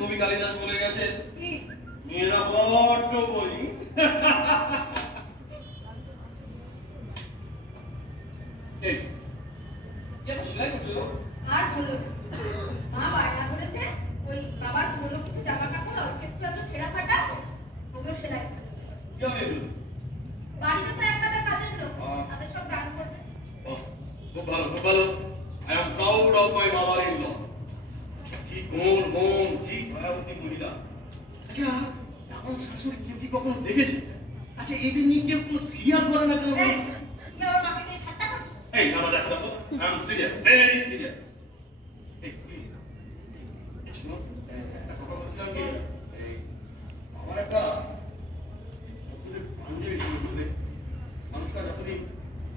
কবি কালিদাস বলে গেছে মেয়েরা বড্ড বলি। সেলাই করছো? আর বলো, মা বায়না করেছে ওই বাবার পুরনো কিছু জামা কাপড় অল্প একটু এত ছেঁড়া ফাটা ওগুলো সেলাই কি হবে এগুলো? বাড়িতে তো একটা কাজের লোক তাদের সব রান করবে। খুব ভালো, খুব ভালো। I am proud of my mother-in-law. কি গুণ গুণ, কি ভয়াবতী মহিলা। আচ্ছা, আমার শাশুড়ি কেউ কি কখনো দেখেছে? আচ্ছা, এটা নিয়ে কেউ কোনো সিরিয়াল করে না কেন? তুমি ওর মাকে নিয়ে ঠাট্টা করছো? এই না, দেখো দেখো, I am serious, very serious. এই শোনো, একটা কথা বলছিলাম কি, এই আমার একটা পাঞ্জাবি ছিল, বুঝলে? মানুষটা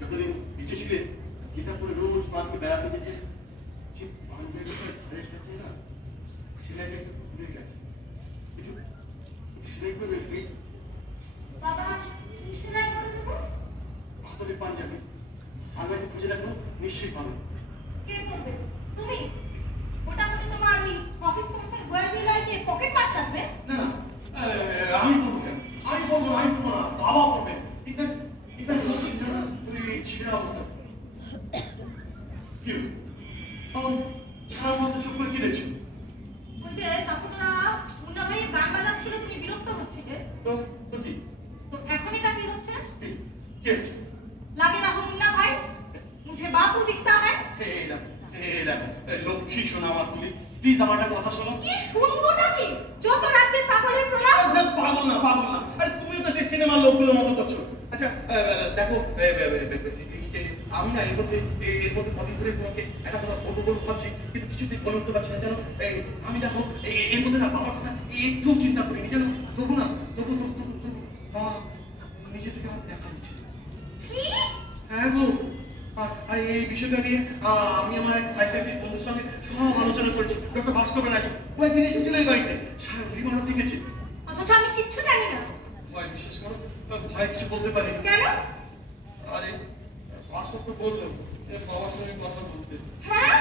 যতদিন বেঁচে ছিলেন, যেটা করে রোজ মাকে বেড়াতে যেতে, সে পাঞ্জাবিটা ঘরের কাছে না সেলাইটা একটু খুলে গেছে। সেলাই করবে প্লিজ? বাবা কি সেলাই করে দেবো? হাতের পাঞ্জাবি আমি একটু খুঁজে রাখবো, নিশ্চয়ই পাবো। কে করবে? তুমি? ওটা করে তোমার ওই অফিস ফোর্সের বয়াজি লাইকে পকেট মার সাজবে? না না, আমি করবো কেন? আমি করবো না, বাবা করবে। এটা ছিল না ওই ছেঁড়া অবস্থা। কি আমার ছাড়ার মধ্যে চুপ করে কি দেখছো? ওই যে তখন ওরা মুন্না ভাইয়ের গান বাজাচ্ছিল, তুমি বিরক্ত হচ্ছিলে। তো কি? তো এখন এটা কি হচ্ছে? কি হচ্ছে? লাগে না মুন্না ভাই, মুঝে বাপু দিখতা হ্যায়। এই দেখো, লক্ষ্মী শোনা আমার তুমি, প্লিজ আমার একটা কথা শোনো। কি শুনবোটা কি? যত রাজ্যের পাগলের প্রলাপ। পাগল না, আরে তুমিও তো সেই সিনেমার লোকগুলোর মতো করছো। আচ্ছা দেখো, আমি না এর মধ্যে কদিন ধরে তোমাকে একটা কথা বলবো ভাবছি, কিন্তু কিছুতেই বলে উঠতে পারছি না। জানো, আমি দেখো এর মধ্যে না বাবার কথা একটু চিন্তা করিনি, জানো। তবু বাবা নিজে থেকে আমার দেখা দিচ্ছে। হ্যাঁ গো, আর এই বিষয়টা নিয়ে আমি আমার এক সাইকিয়াট্রিস্ট বন্ধুর সঙ্গে সব আলোচনা করেছি। ডক্টর ভাস্কর ব্যানার্জি কয়েকদিন এসেছিল এই বাড়িতে, সারা বিমানও দেখেছে। অথচ আমি কিচ্ছু জানি না। ভয়, বিশ্বাস করো, ভয় কিছু বলতে পারি। কেন? আরে ভাস্কর তো বললো বাবার সঙ্গে কথা বলতে। হ্যাঁ